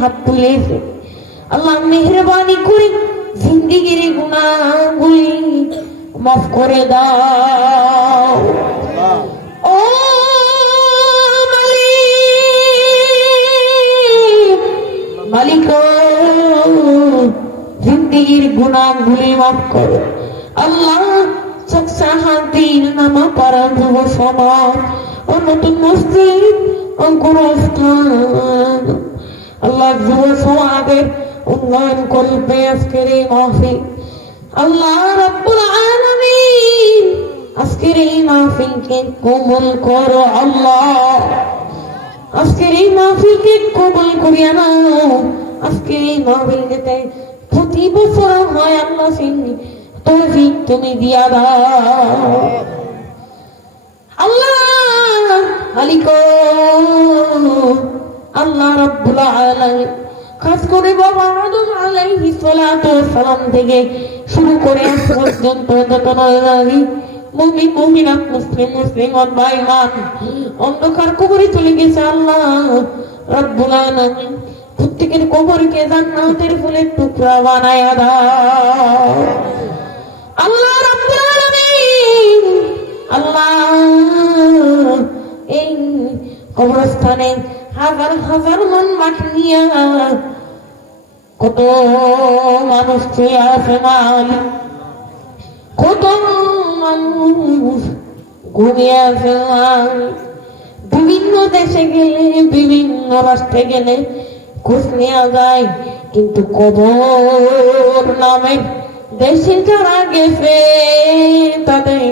হাত তুলেছে। আল্লাহ মেহেরবানি করে জিন্দেগির গুনাহগুলি মাফ করে দাও। ও মালিক, জিন্দেগির গুনাহগুলি মাফ করো। আল্লাহ দিন নামা পারা যুব সমাজ ও নতুন মসজিদ ও গুরুস্থান, আল্লাহ যুব সমাজের উন্নয়ন করবে আজকের এই মাহফিল। আল্লাহ রাব্বুল আলামিন আজকের এই মাহফিলকে কবুল করো। আল্লাহ আজকের এই মাহফিলকে কবুল করিয়া নাও। আজকের এই মাহফিল যেতে প্রতি বছর হয় আল্লাহ তৌফিক তুমি দিয়া দাও। আল্লাহ মালিক, আল্লাহ রাব্বুল আলামিন খাস করে বাবা আদম আলাইহিস সালাতু ওয়াস সালাম থেকে শুরু করে আজ পর্যন্ত যত নারী মুমিন মুমিনাত মুসলিম মুসলিমাত ভাইমান অন্ধকার কবরে চলে গেছে, আল্লাহ রাব্বুল আলামিন প্রত্যেকের কবরকে জান্নাতের ফুলের টুকরা বানায়া দাও। আল্লাহ রাব্বুল আলামিন, আল্লাহ এই কবরস্থানে হাজার হাজার মন মাটি নিয়ে কত মানুষ শুয়ে আছে মালিক, কত মানুষ ঘুমিয়ে আছে মালিক। বিভিন্ন দেশে গেলে বিভিন্ন রাষ্ট্রে গেলে খোঁজ নেওয়া যায়, কিন্তু কবর নামের দেশে যারা গেছে তাদের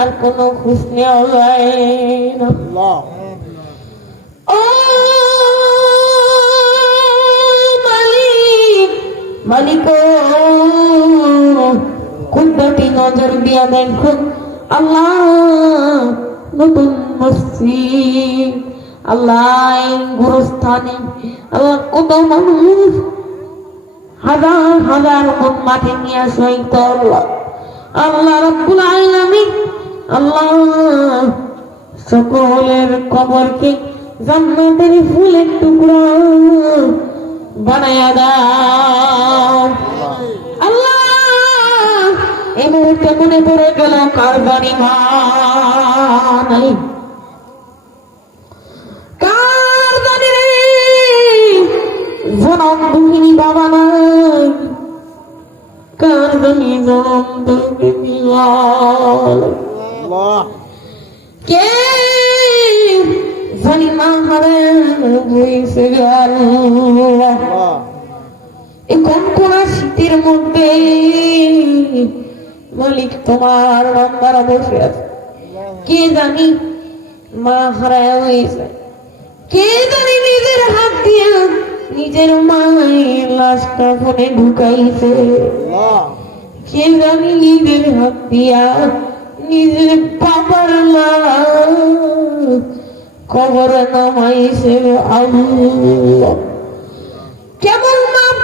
আর কোনো খোঁজ নেওয়া যায় না। ও মালিক, মালিক কুদরতি নজর দিয়া দেখো আল্লাহ নতুন মসজিদ, আল্লাহ গুরুস্থানে আল্লাহ কত মানুষ হাজার হাজার মন মাঠে নিয়ে শহীদ আল্লাহ। আল্লাহ রাব্বুল আলামিন, আল্লাহ সকলের কবরকে জান্নাতের ফুলের টুকরা বানায়া দাও। আল্লাহ এই মুহূর্তে মনে পড়ে গেল কার জানি মা নাই, কার জানি রে জনম দুহিনী বাবা নাই, কার জানি জনম দুহিনী কে জানি মা হারে বইছে আল্লাহ। এই কনকনা শীতের মধ্যে মালিক তোমার বান্দারা বসে আছে, কে জানি মা হারায় হয়েছে, কে জানি নিজের হাত দিয়ে নিজের মায়ের লাশটা ফোনে ঢুকাইছে, কে জানি নিজের হাত দিয়া নিজের বাবার লাশ কবরে নামাইছে। আল্লাহ কেমন মাপ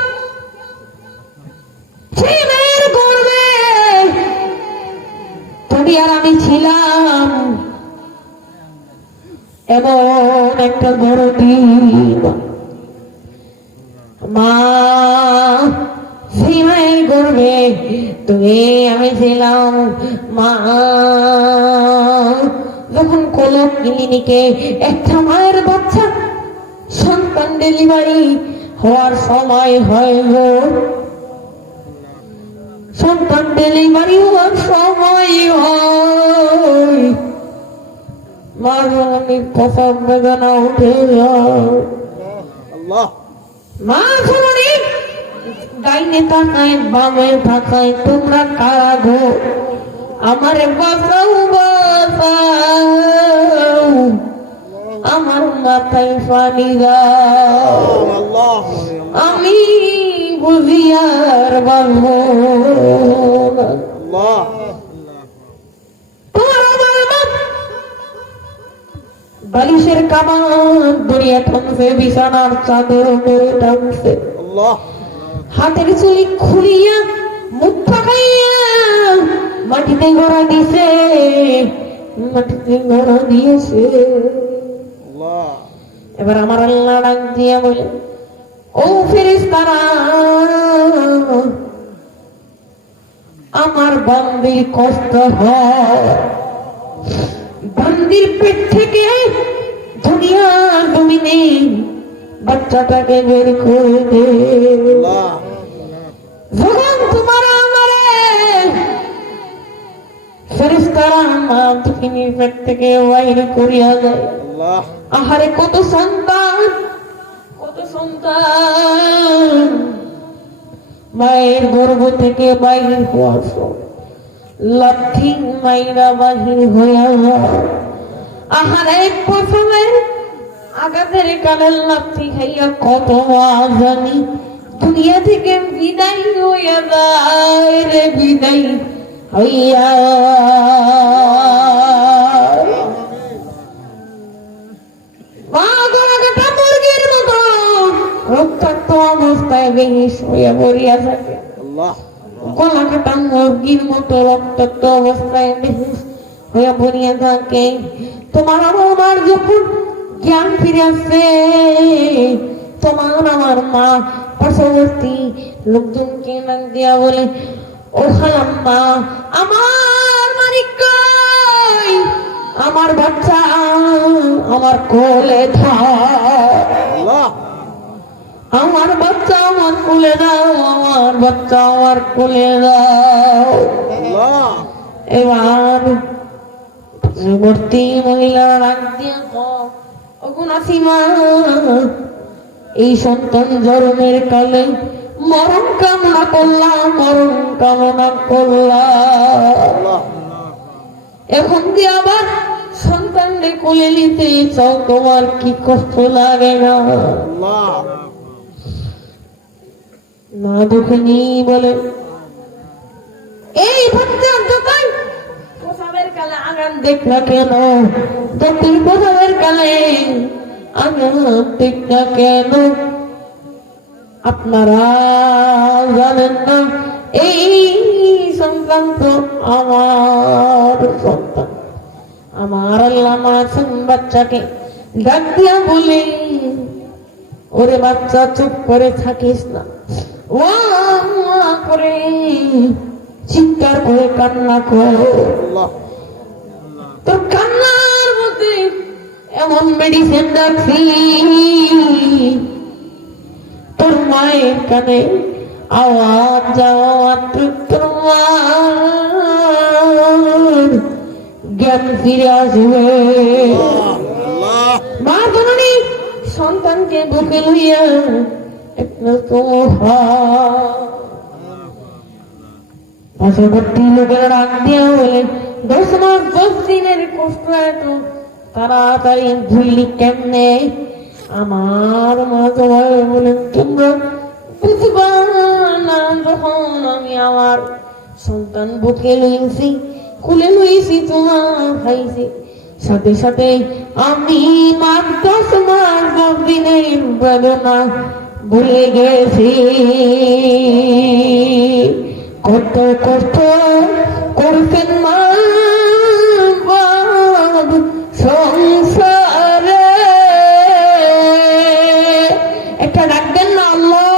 ছেলের গর্বে তুমি আর আমি ছিলাম, এমন একটা বড় দিন মা সিমাইয়ের গর্বে তুমি আমি ছিলাম। মা যখন কোলক ক্লিনিকে একটা মায়ের বাচ্চা সন্তান ডেলিভারি হওয়ার সময় হয় গো, সন্তান ডেলিভারি হওয়ার সময় হয়, মা জননীর প্রসব বেদনা উঠে যায়। মা জননী ডাইনে তাকায় বামে তাকায়, তোমরা কারা গো, আমার বাঁচাও বাঁচাও, আমার মাথায় পানি দাও, আমি বুঝি আর বাঁচব না। বালিশের কামান দড়িয়া টানছে, বিছানার চাদর উপরে টানছে, হাতের চুলি খুলিয়া মুখ পাকাইয়া মাটিতে গড়া দিছে, মাটিতে গড়া দিয়েছে। এবার আমার আল্লাহ ডাক দিয়া বলে, ও ফেরেশতারা, আমার বান্দির কষ্ট হয়, বান্দির পেট থেকে দুনিয়ার জমিনে বাচ্চাটাকে বের করে দে। যখন তোমার আমারে ফেরেশতারা আমার দুঃখিনীর পেট থেকে বাইরে করিয়া যায়, আহারে কত সন্তান, কত সন্তান মায়ের গর্ভ থেকে বাইরে হওয়ার লাথি মাইরা বাহির হইয়া যায়। আহারে প্রথমে আগাতের কালের লাথি খাইয়া কত জানি দুনিয়া থেকে বিদায় হইয়া যায় রে, বিদায় হইয়া মুরগির মতো রক্তাক্ত অবস্থায় বেহিশ হইয়া পড়িয়া থাকে। গলা কাটা মুরগির মতো রক্তাক্ত অবস্থায় বেহিশ হইয়া পড়িয়া থাকে। তোমার আমার যখন জ্ঞান ফিরে আসছে, তোমার আমার মা পার্শ্ববর্তী লোকজনকে নাক দিয়া বলে, ও খালাম্মা, আমার মালিক কই? আমার বাচ্চা আমার কোলে থাক, আমার বাচ্চা আমার কোলে দাও, আমার বাচ্চা আমার কোলে দাও। এবার পার্শ্ববর্তী মহিলারা রাগ দিয়া অগুনাসীমা, এই সন্তান জন্মের কালে মরণ কামনা করলাম, মরণ কামনা করলাম, এখন দিয়ে আবার সন্তানকে কোলে নিতে চাও, তোমার কি কষ্ট লাগে না? না দুঃখিনী বলে, এই বাচ্চা যতই প্রসাবের কালে আগান দেখ না কেন, যতই প্রসাবের কালে আগান দেখ না কেন, আপনারা জানেন না এই সন্তান তো আমার সন্তান। আমার আল্লাহ মাসুম বাচ্চাকে ডাক দিয়া বলে, ওরে বাচ্চা চুপ করে থাকিস না, ওয়া করে চিৎকার করে কান্না কর, তোর কান্নার মধ্যে এমন মেডিসিন রাখছি, তোর মায়ের কানে আওয়াজ যাওয়া তোর মার জ্ঞান ফিরে আসবে। মা জননী সন্তানকে বুকে লইয়া পার্শ্ববর্তী লোকেরা ডাক দিয়া বলে, 10 মাস 10 দিনের কষ্ট এত তাড়াতাড়ি ভুললি কেমনে? আমার মা সবাই বলেন, তোমরা বুঝবা না, যখন আমি আমার সন্তান বুকে লইছি, খুলে লইছি, তোমার খাইছি, সাথে সাথে আমি মার 10 মাস 10 দিনের বেদনা ভুলে গেছি। কত কষ্ট করছেন মা বাপ সংসারে, একটা ডাকবেন না আল্লাহ,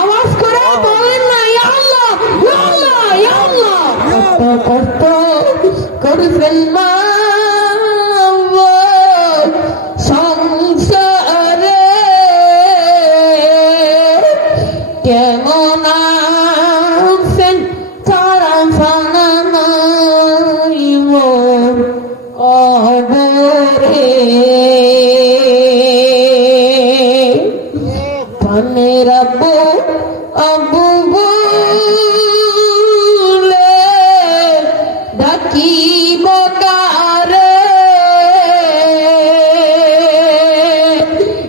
আওয়াজ করে বলেন না ইয়া আল্লাহ, ইয়া আল্লাহ, ইয়া আল্লাহ। কত কষ্ট করছেন মা বাপ সংসারে, কেমন আছেন তারা জানা নাই মোর কবরে, পানের আব্বু আব্বু বলে ডাকিব কারে,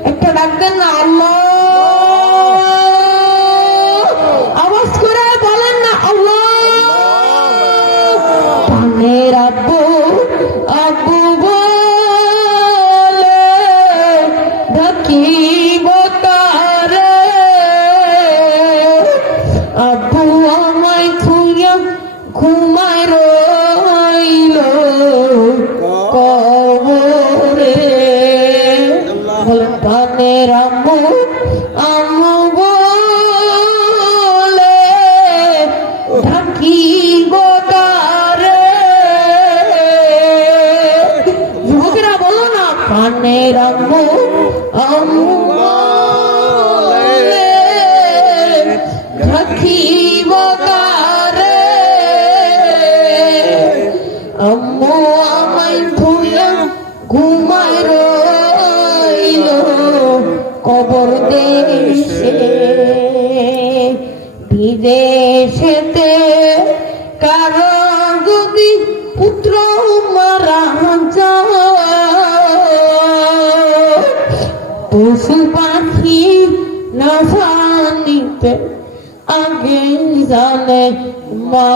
একটা ডাকবেন না আল্লাহ, আওয়াজ করে বলেন না আল্লাহ। পানের আব্বু আব্বু বলে ডাকিব কারে, প্রাণের আম্মু আম্মু বলে ডাকিব তারে। যুবকেরা বলো না, প্রাণের আম্মু আম্মু বলে ডাকিব তারে। আম্মু আমায় ধুইয়া ঘুমায় রইল কবর দেশে। বিদেশেতে কারো যদি পুত্র মারা যায়, পশু পাখি না জানিতে আগে জানে মা।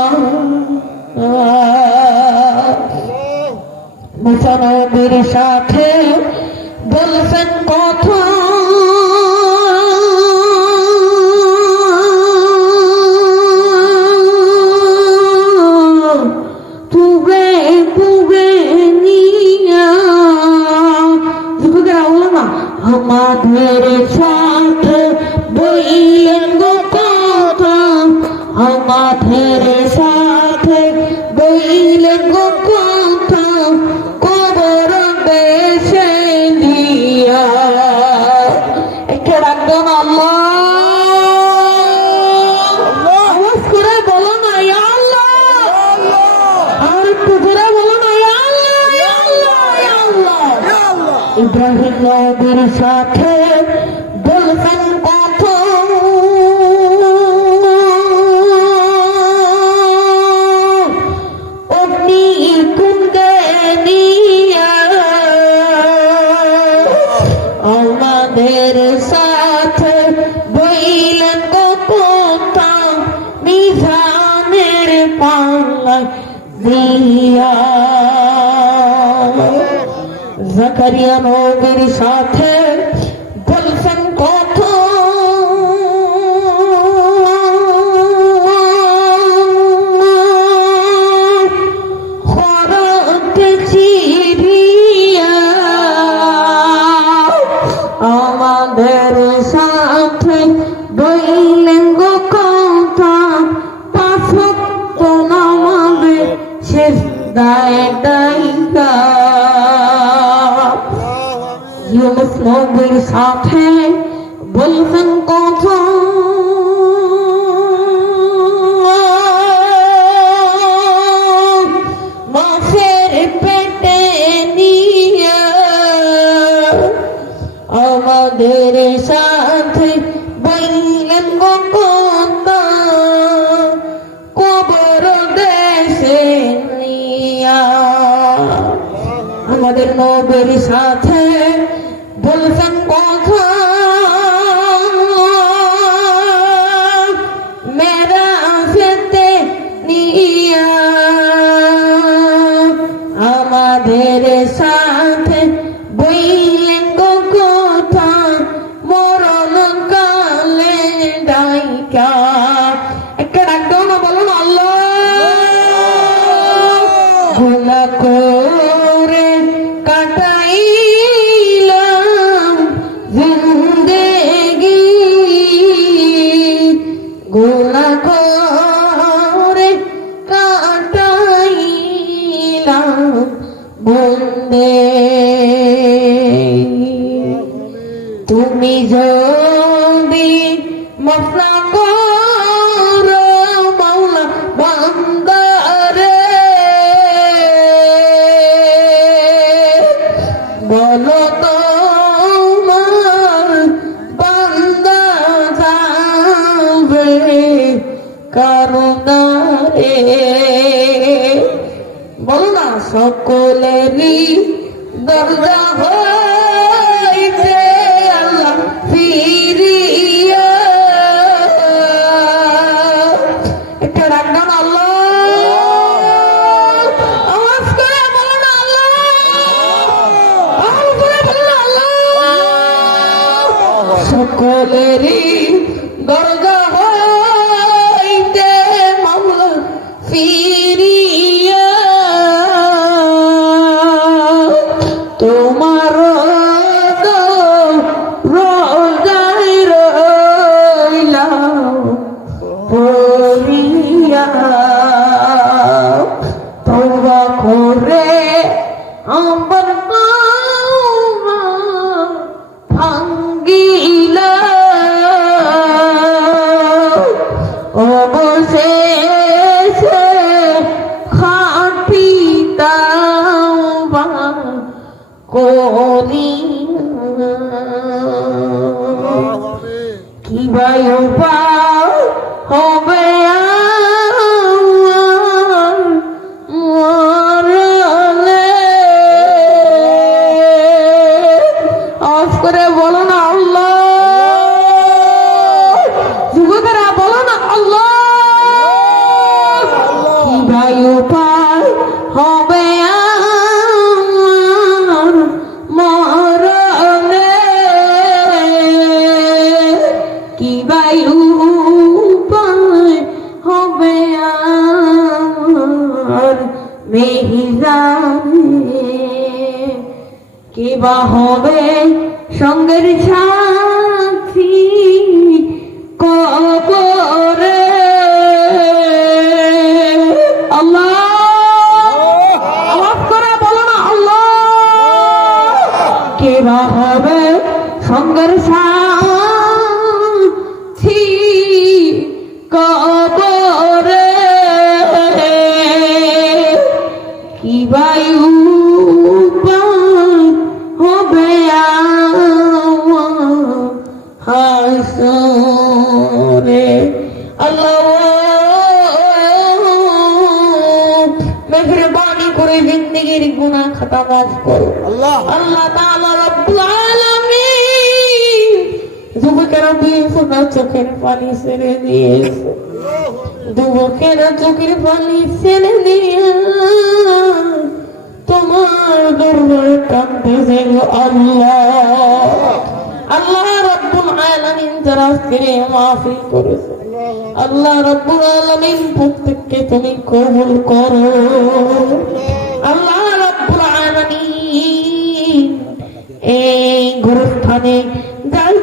মুসানবীর সাথে বলছেন কথা, তুবে তুবে নিয়া। যুবকেরা বলো না, আমাদের সাথে বললেন গো কথা, আমাদের সাথে বললেন গো কথা কবর দেশে দিয়া। একটু রাখবেন আল্লাহ, আওয়াজ করে বলো না ইয়া আল্লাহ, আর একটু জোরে বলো না ইয়া আল্লাহ, ইয়া আল্লাহ, ইয়া আল্লাহ। ইব্রাহিম নবীর সাথে বলছেন কথা, আমাদের সাথে বইলেন কথা মিজানের পাল্লা দিয়া। জাকারিয়া নবীর সাথে বলছেন কথা, হরতে চিরিয়া। আমাদের সাথে বললেন গো কথা পাঁচ ওয়াক্ত নামাজে সিজদায় দাইগা। ইউনুস নবীর সাথে বলছেন কথা, মাছের পেটে নিয়া। আমাদের সাথে বললেন গো কথা কবর দেশে নিয়া। আমাদের নবীর সাথে বলছেন কথা, মেরাজেতে নিয়া। আমাদের সাথে বললেন গো কথা মরণ কালে ডাইকা। একটা ডাকতেও না, বলুন আল্লাহ। গুনাহ করে কাটাইলাম জিন্দেগি, গুনাহ করে কাটাইলাম বন্দে। তুমি যদি মাফ না করো মাওলা বান্দারে, বলো তোমার বান্দা যাবে কারণে। বলো না, সকলেরই দরজা হইতে আল্লাহ ফিরিয়া। একটা রাখবেন আল্লাহ, আওয়াজ করে বলুন আল্লাহ, আওয়াজ করে বলুন আল্লাহ। সকলেরই দরজা হইতে মাওলা ফিরিয়া। তোমার করি কি ভাই উপায় হবে আমার মরলে অফ করে বলো না আল্লাহ যুবকেরা বলো না আল্লাহ কি ভাই উপায় হবে আমার মরলে কি ভাই উপায় হবে আমার মেহিজানে কি বা হবে সঙ্গের সাথী কবরে আল্লাহ আওয়াজ করে বলো না আল্লাহ কে বা হবে সঙ্গের সাথী কবরে কি বায়ু হবে হাসরে আল্লাহ মেহরবানি করে জিন্দেগির গুনাহ খাতা মাফ করো আল্লাহ আল্লাহ তাআলা রব্বুল আলামিন যুবকেরা দিয়ে সোনা চোখের পানি ছেড়ে দিয়েছে যুবকেরা চোখের পানি ছেড়ে দিয়ে তোমার দরবারে কাঁদতেছে গো আল্লাহ আল্লাহ রব্বুল আলামিন যারা আজকে মাহফিল করেছে আল্লাহ রব্বুল আলামিন প্রত্যেককে তুমি কবুল করো আল্লাহ রব্বুল আলামিন এই গুরুস্থানে যাই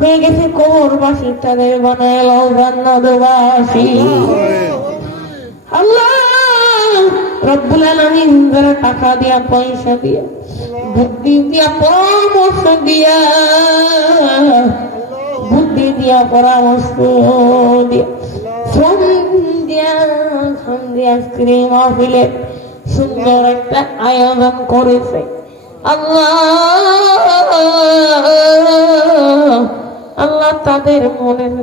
হয়ে গেছে কবরবাসী তাদের বানায় লাও জান্নাতবাসী আল্লাহ রব্বুল আলামিন যারা টাকা দিয়া পয়সা দিয়া বুদ্ধি দিয়া পরামর্শ দিয়া বুদ্ধি দিয়া পরামর্শ দিয়া শ্রম দিয়া আজকে মাহফিলে সুন্দর একটা আয়োজন করেছে আল্লাহ আল্লাহ তাদের মনের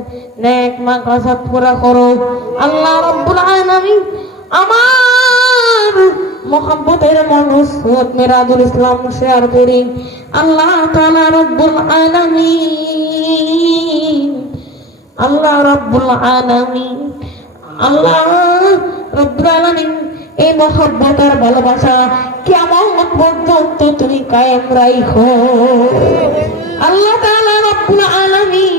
নেক মাকসাদ পুরা করো আল্লাহ রব্বুল আলামিন আমার মোহাম্মতের মানুষ মিরাজুল ইসলাম শেয়ার করি আল্লাহ তাআলা রব্বুল আলামিন আল্লাহ রব্বুল আলামিন আল্লাহ রব্বুল আলামিন এই মোহাম্মত আর ভালোবাসা কিয়ামত পর্যন্ত তুমি কায়েম রাখো আল্লাহ তাআলা রব্বুল আলামিন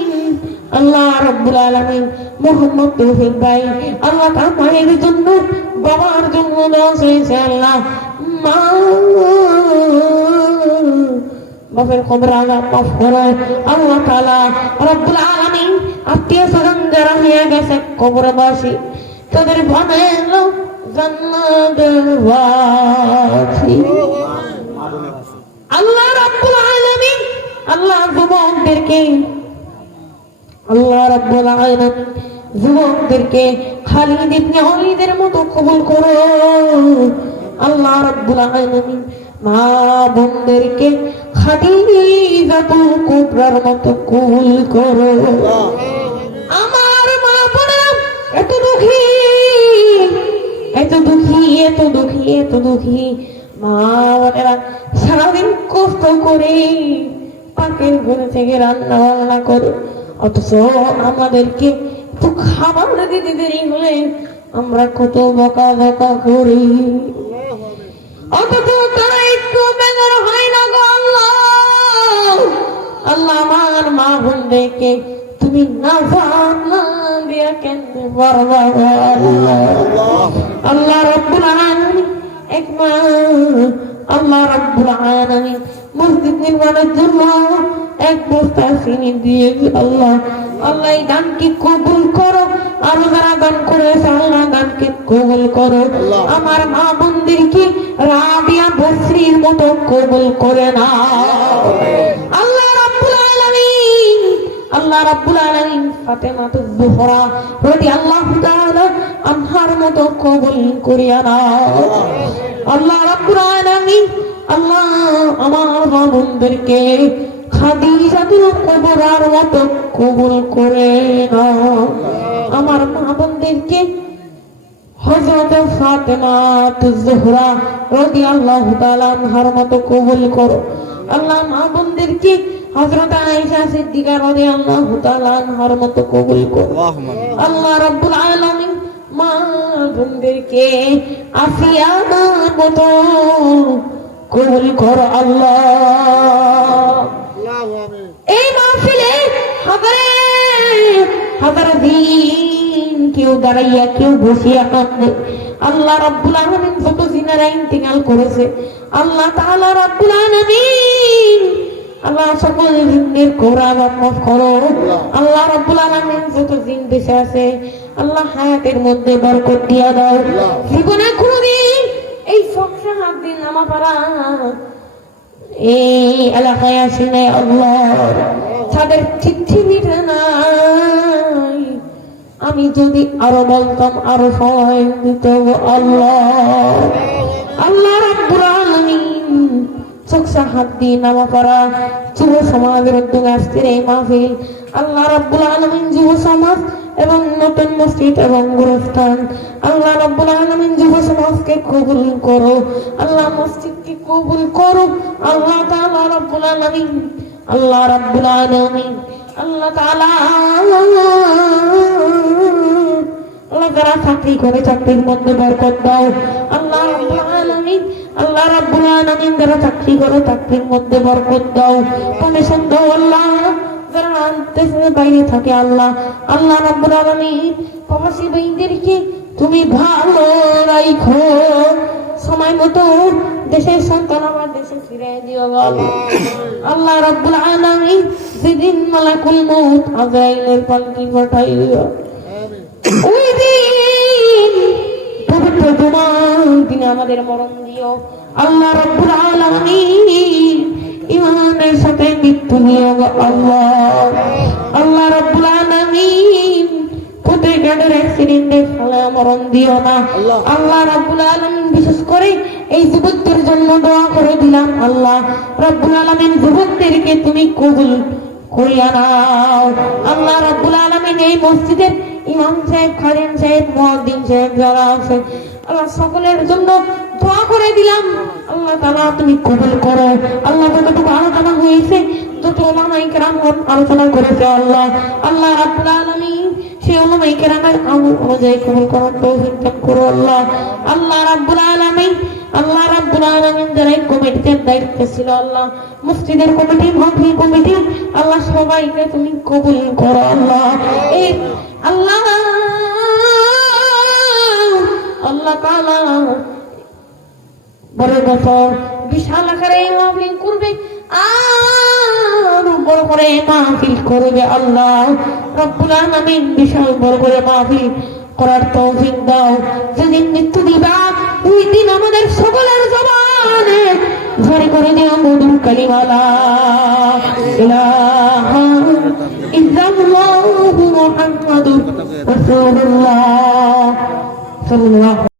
আল্লাহ রব্বুল আলামিন মোহাম্মদ তৌফিক ভাই আল্লাহ তার মায়ের জন্য বাবার জন্য দোয়া করেছে আল্লাহ মা বাবার কবর আযাব মাফ করো আল্লাহ তাআলা রব্বুল আলামিন আত্মীয় স্বজন যারা হয়ে গেছে কবরবাসী তাদের বানালো জান্নাতবাসী আল্লাহ রব্বুল আলামিন আল্লাহ যুবকদেরকে আল্লাহ রব্বুল আলামিন যুবকদেরকে খালিদ ইবনে ওলীদের মতো কবুল করো আল্লাহ রব্বুল আলামিন মা বোনদেরকে খাদিজাতুল কুবরার মতো কবুল করো আমার মা বোনেরা এত দুঃখী এত দুঃখী এত দুঃখী এত দুঃখী মা বোনেরা সারাদিন কষ্ট করে পাকের ঘরে থেকে রান্না বান্না করে অথচ আমাদেরকে তো খাবার দিতে দেরি হলে আমরা কত বকা বকা করি অথচ তারা একটু বেজার হয় না গো আল্লাহ আল্লাহ আমার মা বোনদেরকে তুমি না দিয়া কেনতে পারবা আল্লাহ রব্বুল আলামিন আল্লাহ রব্বুল আলামিন মসজিদ নির্মাণের জন্য এক বস্তা চিনি দিয়ে আল্লাহ আল্লাহ এই দানকে কবুল করো আর যারা দান করেছে আল্লাহ দানকে কবুল করো আমার মা বোনদেরকে রাবিয়া বসরির মতো কবুল করে না আল্লাহ রাব্বুল আলামিন আল্লাহ রাব্বুল আলামিন ফাতেমাতুজ জোহরা রাদিয়াল্লাহু তাআলা আনহার মতো কবুল করিয়া নাও আল্লাহ রাব্বুল আলামিন আল্লাহ আমার মা বোনদেরকে খাদিজাতুল কুবরার মতো কবুল করে নাও। আমার মা বোনদেরকে হযরত ফাতেমা তুজ-জোহরা রাদিয়াল্লাহু তাআলা আনহার মতো কবুল করো। আল্লাহ মা বোনদেরকে হযরত আয়েশা সিদ্দিকা রাদিয়াল্লাহু তাআলা আনহার মতো কবুল করো। আল্লাহ রাব্বুল আলামিন মা বোনদেরকে আফিয়ার মতো কবুল করো আল্লাহ। এই মাহফিলে হাজার দিন কেউ দাঁড়াইয়া কেউ বসিয়া কাঁদে। আল্লাহ রাব্বুল আলামিন যত জিনারা ইন্তেকাল করেছে আল্লাহ তাআলা রাব্বুল আলামিন আল্লাহ সকল জিনদের গোরা মাফ করো। আল্লাহ রাব্বুল আলামিন যত জিন বেঁচে আছে আল্লাহ হায়াতের মধ্যে বরকত দিয়া দাও। জীবনে কোনদিন এই ফকসা হাত দিন নামাপাড়া এই এলাকায় আসি নাই আল্লাহ, তাদের চিঠি মিঠে নাই। আমি যদি আরো বলতাম আরো সময় দিত আল্লাহ। আল্লাহ রাব্বুল আলামিন চোখসা হাত দিয়ে নামাপাড়া যুব সমাজের উদ্যোগে আজকের এই মাহফিল আল্লাহ রাব্বুল আলামিন যুব সমাজ এবং নতুন মসজিদ এবং গুরুস্থান আল্লাহ রাব্বুল আলামিন যুব সমাজকে কবুল করো। আল্লাহ মসজিদকে কবুল করো আল্লাহ তাআলা রাব্বুল আলামিন। আল্লাহ রাব্বুল আলামিন আল্লাহ তাআলা আল্লাহ যারা চাকরি করে চাকরির মধ্যে বরকত দাও আল্লাহ রাব্বুল আলামিন। আল্লাহ রাব্বুল আলামিন যারা চাকরি করে চাকরির মধ্যে বরকত দাও, কমিশন দাও আল্লাহ। যারা দেশের বাইরে থাকে আল্লাহ আল্লাহ রাব্বুল আলামিন প্রবাসী ভাইদেরকে তুমি ভালো রাখো, সময় মতো দেশের সন্তান আমার দেশে ফিরে দিও আল্লাহ রাব্বুল আলামিন। যেদিন মালাকুল মউত আজরাইলের পালকি পাঠাইও ওই দিন পবিত্র জুমার দিনে আমাদের মরণ দিও আল্লাহ রাব্বুল আলামিন। ইমানের সাথে মৃত্যু দিও আল্লাহ। আল্লাহ রাব্বুল আলামিন প্রত্যেক গাড়ির অ্যাক্সিডেন্টে ফলে মরণ দিও না আল্লাহ রাব্বুল আলামিন। বিশেষ করে এই যুবকদের জন্য দোয়া করে দিলাম আল্লাহ রাব্বুল আলামিন। যুবকদেরকে তুমি কবুল করিয়া নাও আল্লাহ রাব্বুল আলামিন। এই মসজিদের ইমাম সাহেব, খাদেম সাহেব, মুয়াজ্জিন সাহেব যারা আছে আল্লাহ সকলের জন্য দোয়া করে দিলাম আল্লাহ তাআলা তুমি কবুল করো আল্লাহ। যতটুকু আলোচনা হয়েছে যত উলামায়ে কেরাম আলোচনা করেছে আল্লাহ আল্লাহ রাব্বুল আলামিন সেই উলামায়ে কেরামের আমল অনুযায়ী কবুল করার তৌফিক দান করো আল্লাহ। আল্লাহ রাব্বুল আলামিন আল্লাহ রাব্বুল আলামিন যারা এই কমিটির দায়িত্বে ছিল আল্লাহ, মসজিদের কমিটি, মাহফিল কমিটি আল্লাহ সবাইকে তুমি কবুল করো আল্লাহ। এই আল্লাহ আল্লাহ তাআলা বড় বছর বিশাল আকারে মাহফিল করবে আর বড় করে মাহফিল করবে আল্লাহ রাব্বুল আলামিন। বিশাল বড় করে মাহফিল করার তৌফিক দাও। যেদিন মৃত্যু দিবা ওই দিন আমাদের সকলের জবানে ঝরে করে দিও মধুর কালিমা লা ইলাহা ইল্লাল্লাহু মুহাম্মাদুর রাসূলুল্লাহ সাল্লাল্লাহু